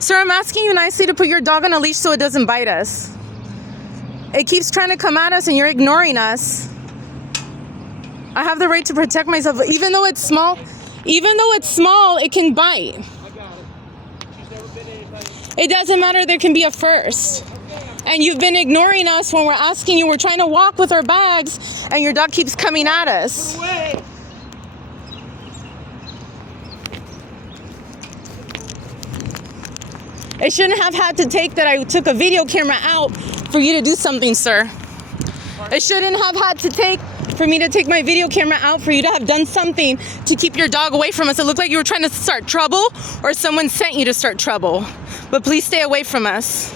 Sir, I'm asking you nicely to put your dog on a leash so it doesn't bite us. It keeps trying to come at us and you're ignoring us. I have the right to protect myself. Even though it's small, it can bite. I got it. She's never been anybody. It doesn't matter, there can be a first. And you've been ignoring us when we're asking you. We're trying to walk with our bags and your dog keeps coming at us. Put away. It shouldn't have had to take that I took a video camera out for you to do something, sir. It shouldn't have had to take for me to take my video camera out for you to have done something to keep your dog away from us. It looked like you were trying to start trouble or someone sent you to start trouble. But please stay away from us.